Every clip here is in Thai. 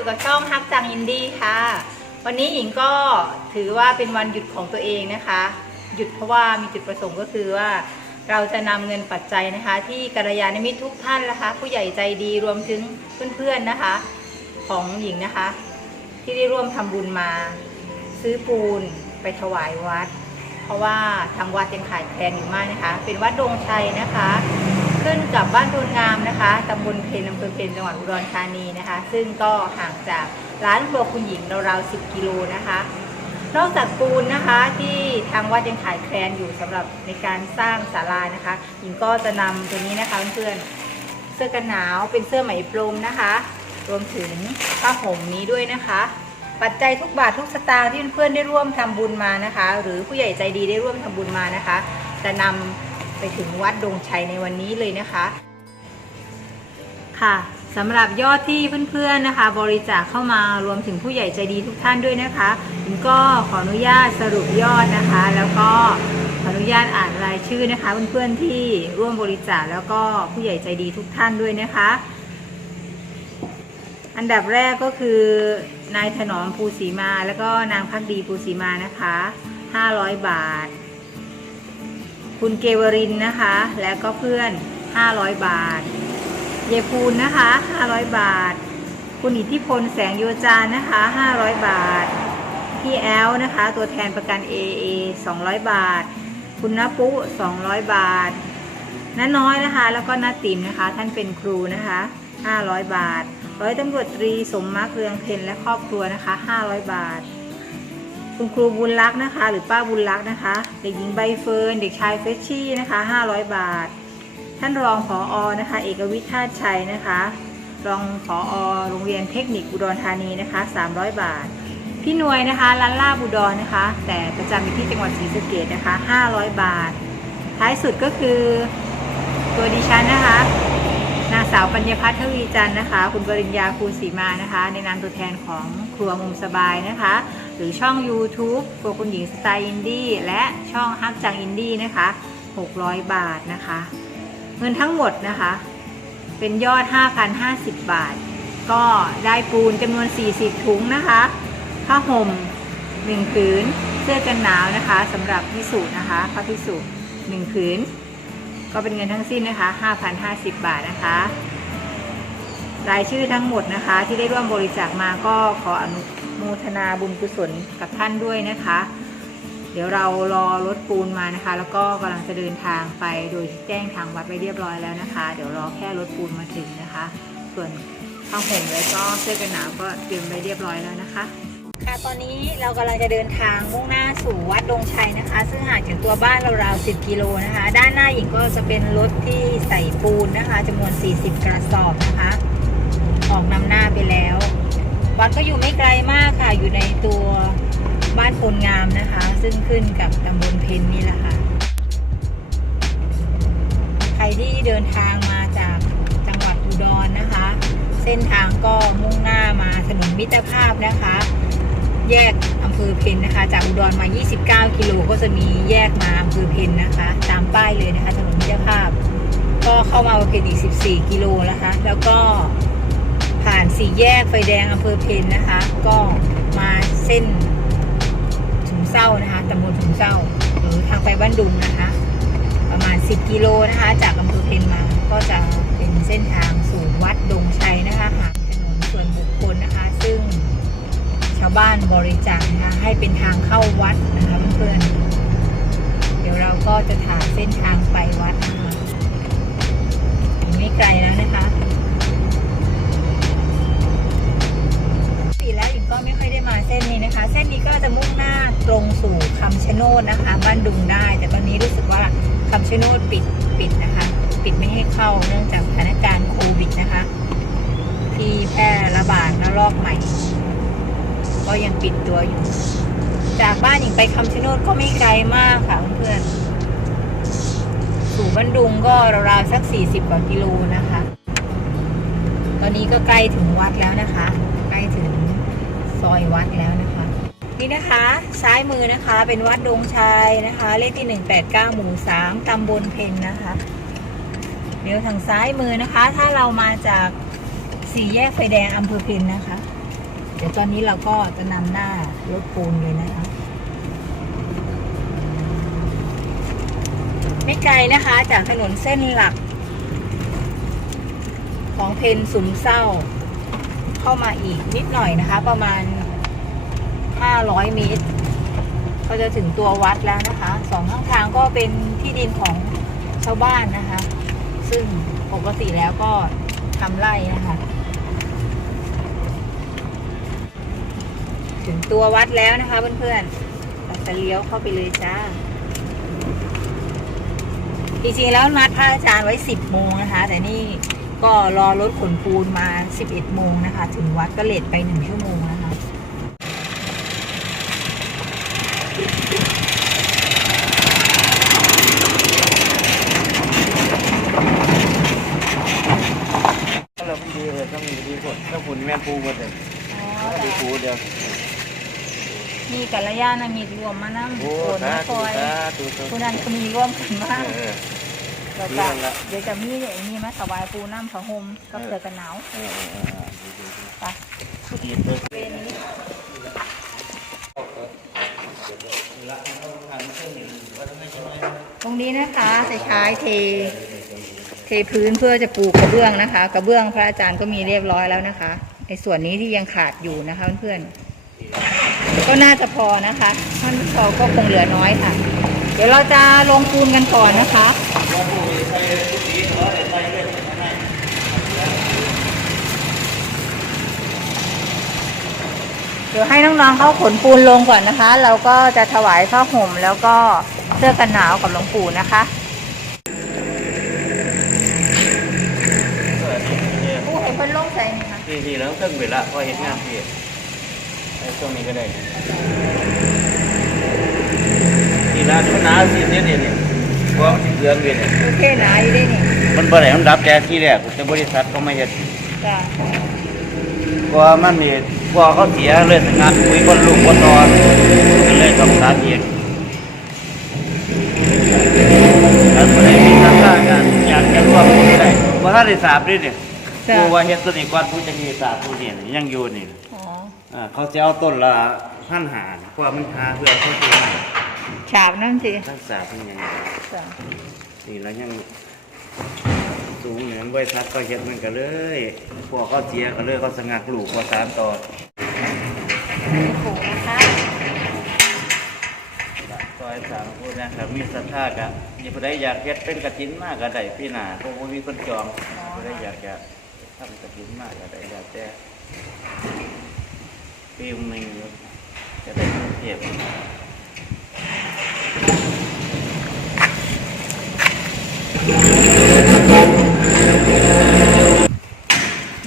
อยู่กับช่องฮักจังอินดี้ค่ะ วันนี้หญิงก็ถือว่าเป็นวันหยุดของตัวเองนะคะ หยุดเพราะว่ามีจุดประสงค์ก็คือว่า เราจะนำเงินปัจจัยนะคะ ที่กัลยาณมิตรทุกท่านนะคะ ผู้ใหญ่ใจดีรวมถึงเพื่อนๆนะคะ ของหญิงนะคะ ที่ได้ร่วมทำบุญมา ซื้อปูนไปถวายวัด เพราะว่าทางวัดยังขาดแคลนอยู่มากนะคะ เป็นวัดดงชัยนะคะ ขึ้นกับบ้านทุนงามนะคะตำบลเพนอำเภอเพนจังหวัดอุดรธานีนะคะ ซึ่งก็ห่างจากร้านครัวคุณหญิงราวๆ10 กิโลนะคะนอกจากปูนนะคะที่ทางวัดยังขายแคลนอยู่สำหรับในการสร้างศาลานะคะหญิงก็จะนำตัวนี้นะคะเพื่อนเสื้อกันหนาวเป็นเสื้อไหมพรมนะคะ รวมถึงผ้าห่มนี้ด้วยนะคะ ปัจจัยทุกบาททุกสตางค์ที่เพื่อนๆได้ร่วมทำบุญมานะคะ หรือผู้ใหญ่ใจดีได้ร่วมทำบุญมานะคะ จะนำ ไปถึงวัดดงชัยในวันนี้เลยนะคะ ค่ะสำหรับยอดที่เพื่อนๆนะคะ บริจาคเข้ามารวมถึงผู้ใหญ่ใจดีทุกท่านด้วยนะคะผมก็ขออนุญาตสรุปยอดนะคะ แล้วก็ขออนุญาตอ่านรายชื่อนะคะ เพื่อนๆที่ร่วมบริจาคแล้วก็ผู้ใหญ่ใจดีทุกท่านด้วยนะคะ อันดับแรกก็คือนายถนอมภูสีมา แล้วก็นางพักดีภูสีมานะคะ 500 บาท คุณเกวรินนะคะ แล้วก็เพื่อน 500 บาท เยปูนนะคะ 500 บาท คุณอิทธิพลแสงโยจานนะคะ 500 บาท พี่แอลนะคะ ตัวแทนประกัน AA 200 บาท คุณนปุ 200 บาทน้าน้อยนะคะ แล้วก็น้าติ๋มนะคะ ท่านเป็นครูนะคะ 500 บาท ร้อยตำรวจตรีสมมักเรืองเพนและครอบครัวนะคะ 500 บาท คุณครูบุญรักษ์นะคะ หรือป้าบุญรักษ์นะคะ เด็กหญิงใบเฟิร์น เด็กชายเฟชชี่นะคะ 500 บาท ท่านรองผออนะคะ เอกวิทย์ธาตุชัยนะคะ รองผออโรงเรียนเทคนิคอุดรธานีนะคะ 300 บาท พี่นวยนะคะลันล่าบุดรนะคะ แต่ประจำอยู่ที่จังหวัดศรีสะเกดนะคะ 500 บาท ท้ายสุดก็คือตัวดิฉันนะคะนางสาวปัญญพัฒน์ทวีจันทร์นะคะ คุณปริญญาภูศรีมานะคะ ในนามตัวแทนของครัวมุมสบายนะคะ รือช่อง YouTube ครัวคุณหญิงสไตล์อินดี้และช่องฮักจังอินดี้นะคะ 600 บาทนะคะ เงินทั้งหมดนะคะ เป็นยอด 5,050 บาท ก็ได้ปูนจำนวน 40 ถุงนะคะผ้าห่ม1ผืนเสื้อกันหนาวนะคะสำหรับพิสูจน์นะคะพระพิสูจน์1ผืนก็เป็นเงินทั้งสิ้นนะคะ 5,050 บาทนะคะ รายชื่อทั้งหมดนะคะ ที่ได้ร่วมบริจาคมาก็ขออนุโมทนาบุญกุศลกับท่านด้วยนะคะ เดี๋ยวเรารอรถปูนมานะคะ แล้วก็กำลังจะเดินทางไปโดยแจ้งทางวัดไว้เรียบร้อยแล้วนะคะ เดี๋ยวรอแค่รถปูนมาถึงนะคะ ส่วนผ้าห่มแล้วก็เสื้อกันหนาวก็เตรียมไว้เรียบร้อยแล้วนะคะค่ะตอนนี้เรากำลังจะเดินทางมุ่งหน้าสู่วัดดงชัยนะคะ ซึ่งห่างจากตัวบ้านเราราวๆ10 กิโลนะคะ ด้านหน้าหญิงก็จะเป็นรถที่ใส่ปูนนะคะจำนวน 40 กระสอบนะคะ ออกนำหน้าไปแล้ว วัดก็อยู่ไม่ไกลมากค่ะ อยู่ในตัวบ้านโพลงามนะคะ ซึ่งขึ้นกับตำบลเพนนี่แหละค่ะ ใครที่เดินทางมาจากจังหวัดอุดรนะคะ เส้นทางก็มุ่งหน้ามาถนนมิตรภาพนะคะ แยกอำเภอเพนนะคะ จากอุดรมา 29 กิโลก็จะมีแยกมาอำเภอเพนนะคะ ตามป้ายเลยนะคะถนนมิตรภาพ ก็เข้ามาเพนอีก 14 กิโลนะคะ แล้วก็ ผ่านสี่แยกไฟแดงอำเภอเพนนะคะ ก็มาเส้นถุงเศร้านะคะตำบลถุงเศร้าหรือทางไปบ้านดุงนะคะ ประมาณ 10 กิโลนะคะ จากอำเภอเพนมาก็จะเป็นเส้นทางสู่วัดดงชัยนะคะหาถนนส่วนบุคคลนะคะ ซึ่งชาวบ้านบริจาคนะคะให้เป็นทางเข้าวัดนะคะเพื่อนๆเดี๋ยวเราก็จะถ่ามเส้นทางไปวัดนะคะไม่ไกลแล้วนะคะ ก็ไม่ค่อยได้มาเส้นนี้นะคะ เส้นนี้ก็จะมุ่งหน้าตรงสู่คำชะโนดนะคะ บ้านดุงได้ แต่ตอนนี้รู้สึกว่าคำชะโนดปิดปิดนะคะ ปิดไม่ให้เข้าเนื่องจากสถานการณ์โควิดนะคะ ที่แพร่ระบาดระลอกใหม่ ก็ยังปิดตัวอยู่ จากบ้านหญิงไปคำชะโนดก็ไม่ไกลมากค่ะเพื่อนสู่บันดุงก็ราวๆสัก 40 กว่ากิโลนะคะ ตอนนี้ก็ใกล้ถึงวัดแล้วนะคะ ซอยวัดแล้วนะคะ นี่นะคะซ้ายมือนะคะเป็นวัดดงชัยนะคะ เลขที่ 189 หมู่ 3 ตำบลเพนนะคะ เดี๋ยวทางซ้ายมือนะคะ ถ้าเรามาจากสี่แยกไฟแดงอำเภอเพนนะคะ เดี๋ยวตอนนี้เราก็จะนำหน้ารถปูนเลยนะคะไม่ไกลนะคะจากถนนเส้นหลัก ของเพนสุมเศร้า เข้ามาอีกนิดหน่อยนะคะ ประมาณ 500 เมตร ก็จะถึงตัววัดแล้วนะคะสองข้างทางก็เป็นที่ดินของชาวบ้านนะคะ ซึ่งปกติแล้วก็ทำไร่นะคะถึงตัววัดแล้วนะคะเพื่อนๆเราจะเลี้ยวเข้าไปเลยจ้าจริงๆแล้วนัดพระอาจารย์ไว้10โมงนะคะ แต่นี่ ก็รอรถขนปูนมา 11 โมงนะคะ ถึงวัดก็เลทไป 1 ชั่วโมงนะคะถ้าเราดีเลยต้องมีดีกดถ้าฝุ่นแม่นปูหมดเลยถ้าดีปูเดียวมีกัลยาณมิตรรวมมานั่งโอ้โอนสามาคธุอยสาธุสาธุผู้นั้นก็มีร่วมกันมากเออ แล้วเรื่ก็องละเดี๋ยวจะมีอย่างนี้มาถวายปูน้ำพระห่มก็เกิดกันหนาวเออเออเออดีดีดีไปดีเลยเวนี้ตรงนี้นะคะจะใช้เทเทพื้นเพื่อจะปูกระเบื้องนะคะ กระเบื้องพระอาจารย์ก็มีเรียบร้อยแล้วนะคะในส่วนนี้ที่ยังขาดอยู่นะคะเพื่อนๆก็น่าจะพอนะคะถ้าไม่พอก็คงเหลือน้อยค่ะ เดี๋ยวเราจะลงปูนกันก่อนนะคะ ดี๋ยวให้น้องๆเขาขนปูนลงก่อนนะคะ เราก็จะถวายผ้าห่มแล้วก็เสื้อกันหนาวกับหลวงปู่นะคะผู้ให้เพิ่นลงใส่นี่ค่ะดีดีแล้วเครื่องเวลาพอเห็นงานพี่ไอ้ช่วงนี้ก็ได้ทีละมันหนาสิเนี่ยเนี่ยเนี่ยเพราะมันเดือนเวียนเนี่ยโอเคหนาอยู่ได้นี่มันบ่ได้มันดับแก๊สที่แรกแต่บริษัทก็ไม่เห็นจ้ะเพราะว่ามันมี พอเขาเสียเลยงานคุยคนลูกคนนอนก็เลยต้องสาเองแล้วคนไหนมีทางด้านกันอยากจะร่วมก็ได้ว่าถ้าได้สาบด้วยเนี่ยจ้ะ ผู้ว่าเฮ็ดตัวนี้ก่อนผู้จะมีสาบผู้เนี่ยยังอยู่นี่อ๋ออ่าเขาจะเอาต้นละพันหาเพราะว่ามันหาเพื่อเขาตัวใหม่ฉาบนั่นสิทักษะเป็นยังไงจ้ะนี่แล้วยัง สูงเหนือบริษัทก็เฮ็ดมันก็เลย พวกเขาเสียก็เลยเขาสงักลูกว่าสามต่อหลวงปู่นะคะซอยสามพูดนะครับมีศรัทธากะอย่าผู้ใดอยากเฮ็ดเป็นกระถินมากก็ได้พี่นาพว่ามีคนจองผู้ใดอยากจะทำกระถินมากก็ได้แล้วแต่ปีหนึ่งจะได้เทียบ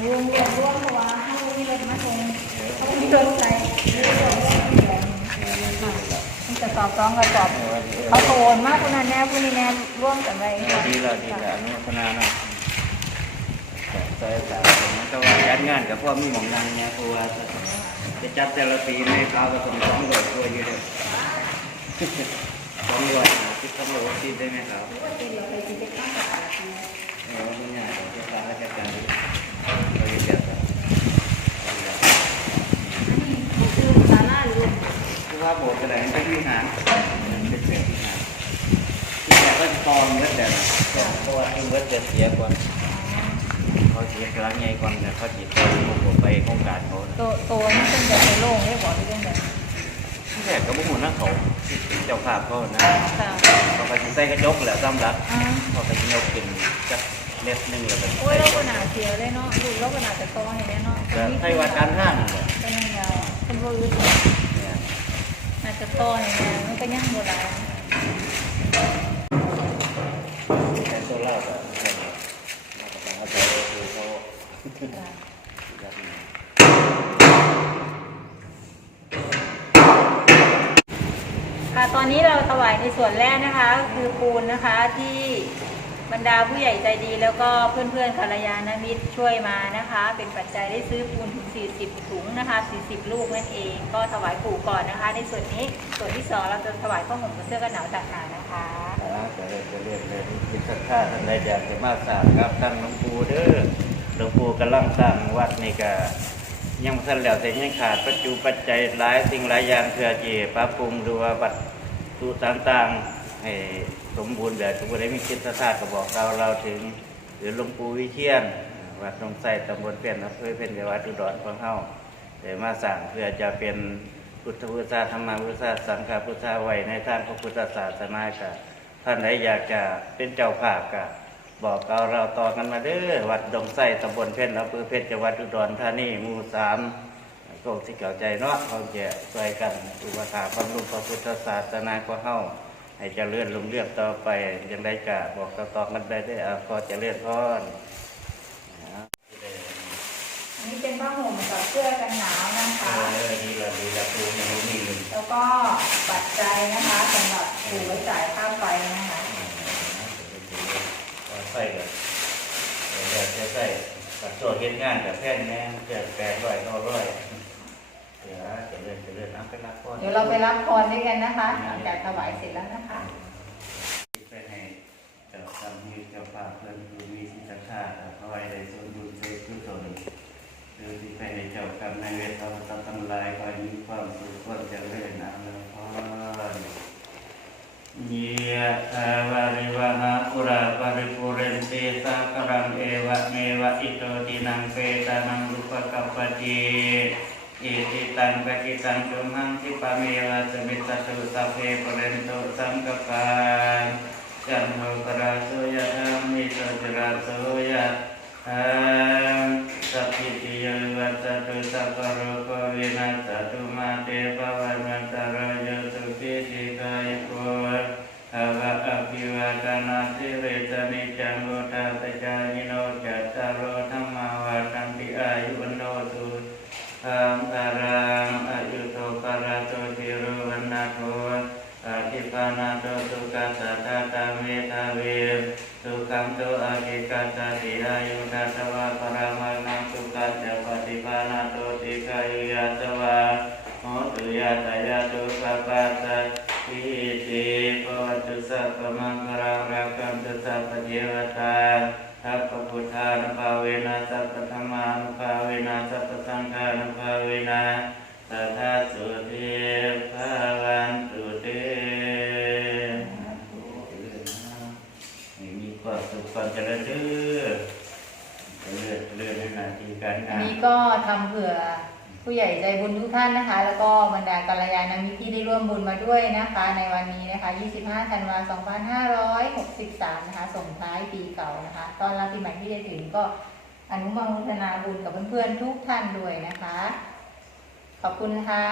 รวมรวมรวมเพราะว่าเขามีรถมาส่งเขามีรถใส่มันจะ สอบสองกระสอบ เขาโอนมากคนนั้นแน่คนนี้แน่ร่วมกันไปดีแล้วดีแล้วอนุโมทนาเนาะซอยสามมันก็ว่าจัดงานกับพ่อมีหมองนางเนี่ยเพราะว่าจะจัดแต่ละปีในเขาก็ต้องสองร้อยตัวอยู่เด้อสองร้อยคิดสองร้อยที่ได้ไหมครับเออมันง่ายกว่าจะตามราชการเราจะจัดแบบคือว่าโบสถ์ กระไดมันเป็นวิหารเป็นเศษวิหารที่แรกก็ตอนเมื่อแต่เพราะว่าที่เมื่อแต่เสียก่อนเขาเสียกลางใหญ่ก่อนแต่เขาจีบตอนผมไปโครงการเขาตัวตัวนี้เป็นแบบในโล่งได้บอกที่เป็นแบบที่แรกก็บุ้งหัวหน้าเขาเจ้าภาพเขานะค่ะเขาไปใส่กระจกแหละสำรับอ่าเขาไปยกเป็นจักเม็ดหนึงแล้วก็โอ้ยเราก็หนาเสียเลยเนาะลูกเราก็หนาจะโตอย่างนี้เนาะจะให้ว่าการห้างเลยก็นั่นยาวคุณรู้ จะโตอนนี้มันก็ยังโบราณแต่ตัวเล่าก็เนี่ยเราก็ต้องเข้าใจว่าคือเขาค่ะตอนนี้เราถวายในส่วนแรกนะคะ คือปูนนะคะที่ บรรดาผู้ใหญ่ใจดีแล้วก็เพื่อนๆกัลยาณมิตรช่วยมานะคะ เป็นปัจจัยได้ซื้อปูนถึง 40 ถุงนะคะ 40 ลูกนั่นเอง ก็ถวายปู่ก่อนนะคะ ในส่วนนี้ส่วนที่สองเราจะถวายข้าวหอมกับเสื้อกันหนาวต่างหากนะคะอ่าจะเรียกจะเรียกเลยคิดสัท่าท่านใดอยากจะมาสร้างครับตั้งหลวงปู่เด้อหลวงปู่กำลังสร้างวัดนี่ก็ยังบ่ทันแล้วแต่ยังขาดปัจจุปัจจัยหลายสิ่งหลายอย่างเพื่อที่ปรับปรุงดูวัดตุต่างๆ ให้สมบูรณ์แบบทุกคนได้มีคิดศรัทธาก็บอกเราเราถึง หรือหลวงปู่วิเชียนวัดตรงไส้ตำบลเพี้ยนอำเภอเพี้ยนจังหวัดอุดรของเฮาแต่มาสั่งเพื่อจะเป็นพุทธพุทธาธรรมพุทธาสังฆพุทธาไว้ในทางพระพุทธศาสนาค่ะท่านใดอยากจะเป็นเจ้าภาพก็บอกเอาเราต่อกันมาเด้อวัดดงไส้ตำบลเพี้ยนอำเภอเพี้ยนจังหวัดอุดรธานีหมู่สามก็ที่เก่าใจเนาะเขาจะช่วยกันอุปถัมภ์บำรุงพระพุทธศาสนาของเฮา ให้เจริญรุ่งเรืองต่อไปยังได้กะบอกต่อๆกันไปได้อเอาขอเจริญพรอันนี้เป็นผ้าห่มกับเสื้อกันหนาวนะคะ เออดีละดีละครูมันรู้มีเลยแล้วก็ปัจจัยนะคะสำหรับปู่ไว้จ่ายค่าไฟนะคะ ใส่กันเดี๋ยวจะใส่ตัดโซ่เฮ็ดงานกับแพงแน่เจ็ดแปดร้อยเก้าร้อย เดี๋ยวเจริญเจริญเอาไปรับพรเดี๋ยวเราไปรับพรด้วยกันนะคะหลังจากถวายเสร็จแล้วนะคะไปให้เจ้าทำให้เจ้าภาพเพิ่นผู้มีสิทธาเอาไว้ในส่วนบุญส่วนกุศลคือที่ไปในเจ้ากรรมนายเวรทำทำทำลายคอยมีความสุขความเจริญอาเมนพรเยะทาวาริวหาปุราปริปุเรนติสากรังเอวะเมวะอิโตตินังเปตานังรุปกัปปติ อิติตังปฏิตังจุมังทิปะเมวะสมิตตตุสัพเพปเรนโตสังกปาจันโทปราโสยะธรรมิโสจราโสยะ อังสัพพิติโยวัจจตุสัพพะโรโควินาศตุมาเตภวัตวันตรายโยสุขิติกายโกภวะอภิวาทนาสิริสนิจั นังสุขัสสะปฏิปานาโตติกายุยาสวะโหตุยาตยาตุสัพพะตติติปวัตุสัพพมังคารังรักันตุสัพพเทวตาสัพพพุทธานุภาเวนะสัพพธรรมานุภาเวนะสัพพสังฆานุภาเวนะสัทธาสุเทภาวันตุเตมีความสุขความเจริญเด้อ เจริญเจริญในหน้าที่การงานนี้ก็ทำเผื่อผู้ใหญ่ใจบุญทุกท่านนะคะ แล้วก็บรรดากัลยาณมิตรที่ได้ร่วมบุญมาด้วยนะคะ ในวันนี้นะคะ 25 ธันวาคม 2563 นะคะ ส่งท้ายปีเก่านะคะ ตอนรับปีใหม่ที่จะถึงก็อนุโมทนาบุญกับเพื่อนๆทุกท่านด้วยนะคะ ขอบคุณค่ะ